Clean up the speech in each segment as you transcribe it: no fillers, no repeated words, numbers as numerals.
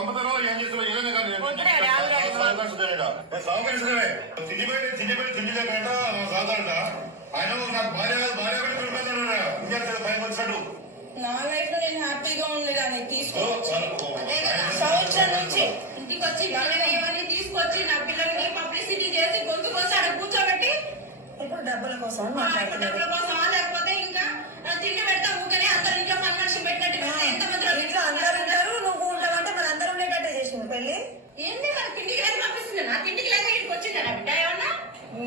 చంపుతారో ఏం చేస్తారో ఏదైనా కానీ సహకరిస్తున్నాడే తిండి లేకుండా సాధారణ ఆయన నాకు భార్య పైకి వచ్చాడు. నా లైఫ్ లో నేను హ్యాపీగా ఉండేదాన్ని సంవత్సరం నుంచి ఇంటికి వచ్చి ఏమని తీసుకొచ్చి నా పిల్లల్ని పబ్లిసిటీ చేసి గొంతుకొచ్చి అక్కడ కూర్చోబెట్టి ఇప్పుడు డబ్బుల కోసం లేకపోతే ఇంకా తిండి పెడతా ఊకనే అందరు ఇంట్లో ఫంక్షన్ పెట్టినట్టు ఎంతమంది ఇంట్లో అందరు ఉంటారు నువ్వు ఉంటావంటే మరి అందరూ ఉండేటట్టే చేసింది పెళ్లి ఏంటి మరి తిండికి లేక పంపిస్తుంది నా తిండికి లేక ఇంటికి వచ్చిందా నా బిడ్డ ఏమన్నా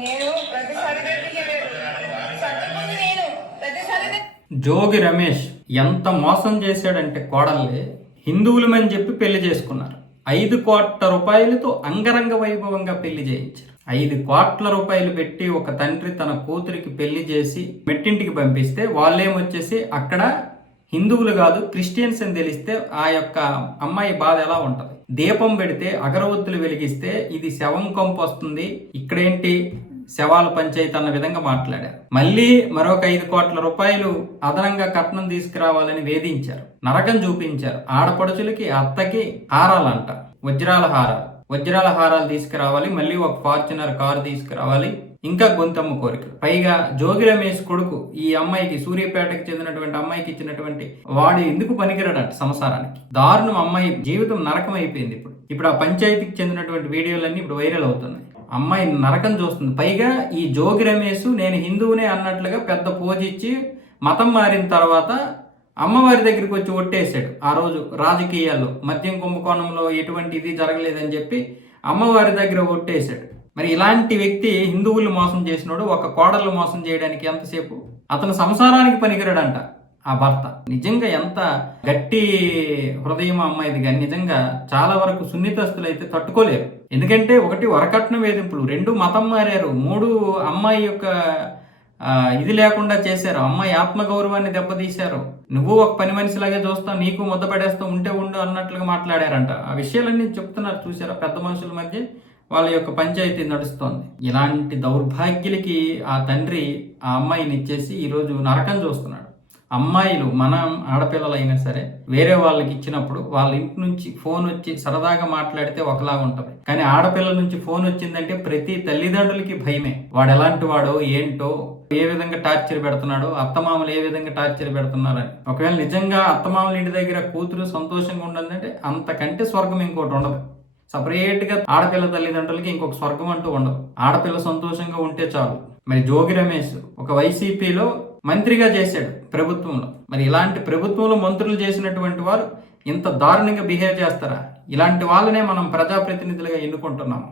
నేను ప్రతిసారి నేను ప్రతిసారి జోగి రమేష్ ఎంత మోసం చేశాడంటే కోడల్ని హిందువులమని చెప్పి పెళ్లి చేసుకున్నారు. 5 కోట్ల రూపాయలతో అంగరంగ వైభవంగా పెళ్లి చేయించారు. 5 కోట్ల రూపాయలు పెట్టి ఒక తండ్రి తన కూతురికి పెళ్లి చేసి మెట్టింటికి పంపిస్తే వాళ్ళేమొచ్చేసి అక్కడ హిందువులు కాదు క్రిస్టియన్స్ అని తెలిస్తే ఆ యొక్క అమ్మాయి బాధ ఎలా ఉంటది? దీపం పెడితే అగరవత్తులు వెలిగిస్తే ఇది శవం కొంపు వస్తుంది, ఇక్కడేంటి శవాల పంచాయతీ అన్న విధంగా మాట్లాడారు. మళ్ళీ మరొక 5 కోట్ల రూపాయలు అదనంగా కట్నం తీసుకురావాలని వేధించారు, నరకం చూపించారు. ఆడపడుచులకి అత్తకి హారాలంట, వజ్రాల హారాలు తీసుకురావాలి, మళ్ళీ ఒక ఫార్చునర్ కారు తీసుకురావాలి, ఇంకా గొంతమ్మ కోరిక. పైగా జోగి రమేష్ కొడుకు ఈ అమ్మాయికి సూర్యాపేటకి చెందినటువంటి అమ్మాయికి ఇచ్చినటువంటి వాడు ఎందుకు పనికిరాడంట సంసారానికి. దారుణం, అమ్మాయి జీవితం నరకం అయిపోయింది. ఇప్పుడు ఆ పంచాయతీకి చెందినటువంటి వీడియోలన్నీ ఇప్పుడు వైరల్ అవుతున్నాయి. అమ్మాయి నరకం చూస్తుంది. పైగా ఈ జోగి రమేష్ నేను హిందువునే అన్నట్లుగా పెద్ద పోజిచ్చి మతం మారిన తర్వాత అమ్మవారి దగ్గరికి వచ్చి ఒట్టేశాడు. ఆ రోజు రాజకీయాల్లో మద్యం కుంభకోణంలో ఎటువంటి ఇది జరగలేదని చెప్పి అమ్మవారి దగ్గర ఒట్టేశాడు. మరి ఇలాంటి వ్యక్తి హిందువులు మోసం చేసినాడు, ఒక కోడళ్ళు మోసం చేయడానికి ఎంతసేపు? అతను సంసారానికి పనికిరాడంట ఆ భర్త. నిజంగా ఎంత గట్టి హృదయం అమ్మాయిది, కానీ నిజంగా చాలా వరకు సున్నితస్తులు అయితే తట్టుకోలేరు. ఎందుకంటే 1 వరకట్న వేధింపులు, 2 మతం మారారు, 3 అమ్మాయి యొక్క ఇది లేకుండా చేశారు, అమ్మాయి ఆత్మగౌరవాన్ని దెబ్బతీశారు. నువ్వు ఒక పని మనిషిలాగే చూస్తావు, నీకు ముద్ద పడేస్తావు, ఉండు అన్నట్లుగా మాట్లాడారంట. ఆ విషయాలన్నీ చెప్తున్నారు, చూసారా? పెద్ద మనుషుల మధ్య వాళ్ళ యొక్క పంచాయతీ నడుస్తోంది. ఇలాంటి దౌర్భాగ్యులకి ఆ తండ్రి ఆ అమ్మాయిని ఇచ్చేసి ఈరోజు నరకం చూస్తున్నాడు. అమ్మాయిలు, మన ఆడపిల్లలైనా సరే వేరే వాళ్ళకి ఇచ్చినప్పుడు వాళ్ళ ఇంటి నుంచి ఫోన్ వచ్చి సరదాగా మాట్లాడితే ఒకలాగా ఉంటుంది, కానీ ఆడపిల్లల నుంచి ఫోన్ వచ్చిందంటే ప్రతి తల్లిదండ్రులకి భయమే. వాడు ఎలాంటి వాడో ఏంటో, ఏ విధంగా టార్చర్ పెడుతున్నాడో, అత్తమామలు ఏ విధంగా టార్చర్ పెడుతున్నారని. ఒకవేళ నిజంగా అత్తమామల ఇంటి దగ్గర కూతురు సంతోషంగా ఉండాలంటే అంతకంటే స్వర్గం ఇంకోటి ఉండదు. సపరేట్గా ఆడపిల్ల తల్లిదండ్రులకి ఇంకొక స్వర్గం అంటూ ఉండదు. ఆడపిల్ల సంతోషంగా ఉంటే చాలు. మరి జోగి రమేష్ ఒక వైసీపీలో మంత్రిగా చేశాడు ప్రభుత్వంలో. మరి ఇలాంటి ప్రభుత్వంలో మంత్రులు చేసినటువంటి వారు ఇంత దారుణంగా బిహేవ్ చేస్తారా? ఇలాంటి వాళ్ళనే మనం ప్రజాప్రతినిధులుగా ఎన్నుకుంటున్నాము.